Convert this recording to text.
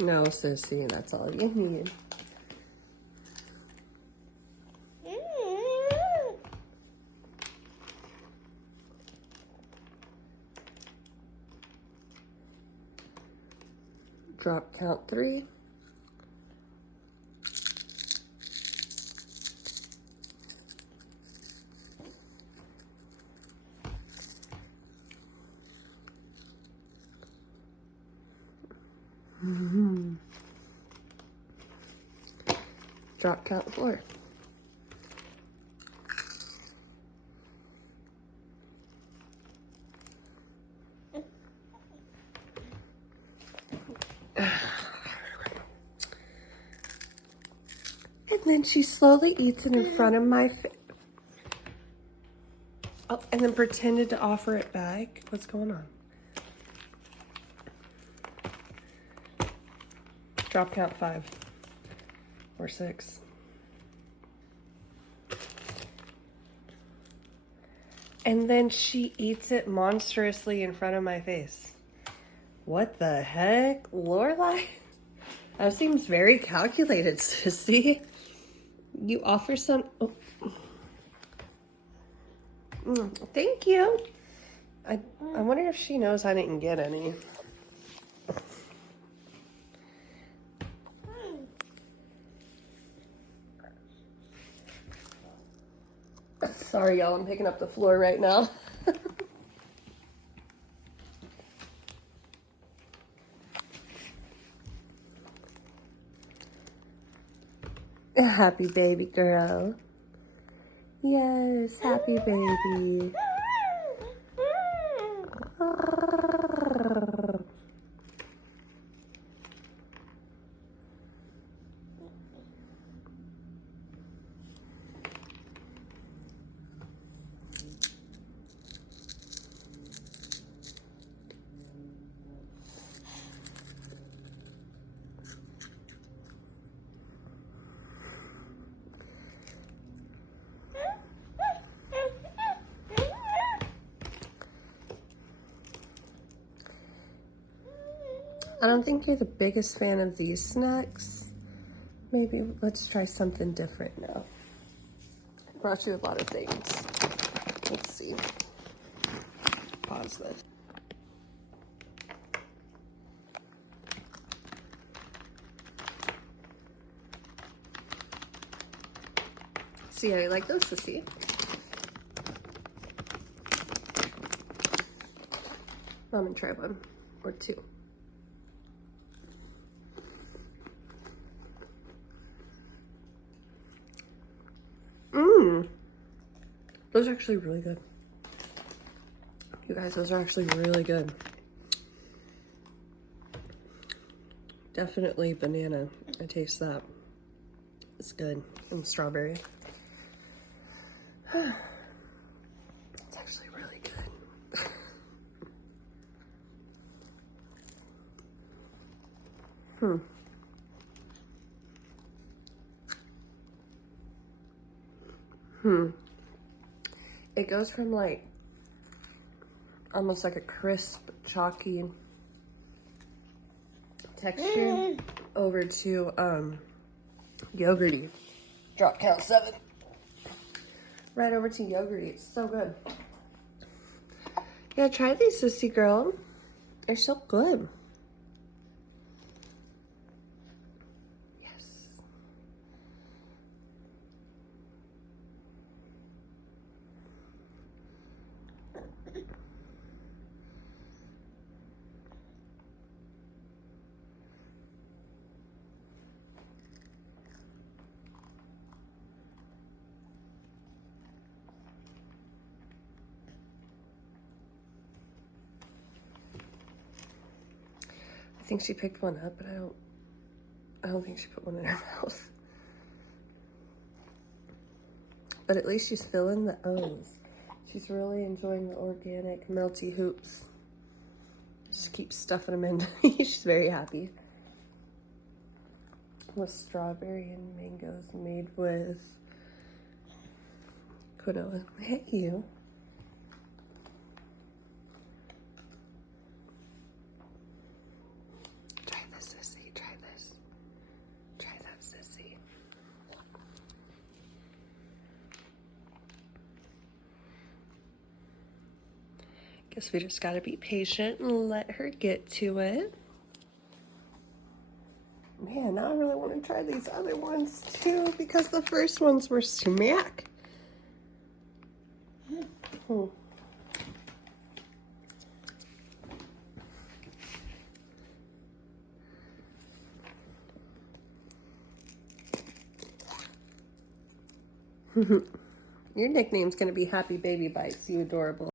No, sissy, that's all you need. Drop count 3. Drop count 4. And then she slowly eats it in front of my face. Oh, and then pretended to offer it back. What's going on? Drop count 5 or 6. And then she eats it monstrously in front of my face. What the heck, Lorelai? That seems very calculated, sissy. You offer some. Oh. Thank you. I wonder if she knows I didn't get any. Sorry, y'all. I'm picking up the floor right now. Happy baby girl. Yes, happy baby. I don't think you're the biggest fan of these snacks. Maybe let's try something different now. I brought you a lot of things. Let's see. Pause this. See how you like those, Sissy? I'm gonna try one or two. Those are actually really good. You guys, those are actually really good. Definitely banana. I taste that. It's good. And strawberry. It's actually really good. It goes from like almost like a crisp, chalky texture over to yogurty. Drop count 7. Right over to yogurty. It's so good. Yeah, try these, sissy girl. They're so good. Yes. I think she picked one up, but I don't think she put one in her mouth. But at least she's filling the O's. She's really enjoying the organic melty hoops. Just keep stuffing them in. She's very happy. With strawberry and mangoes made with quinoa. Hey, you. Try this, sissy. Try Guess we just gotta be patient and let her get to it. Man, now I really want to try these other ones too because the first ones were smack. Hmm. Your nickname's gonna be Happy Baby Bites, you adorable.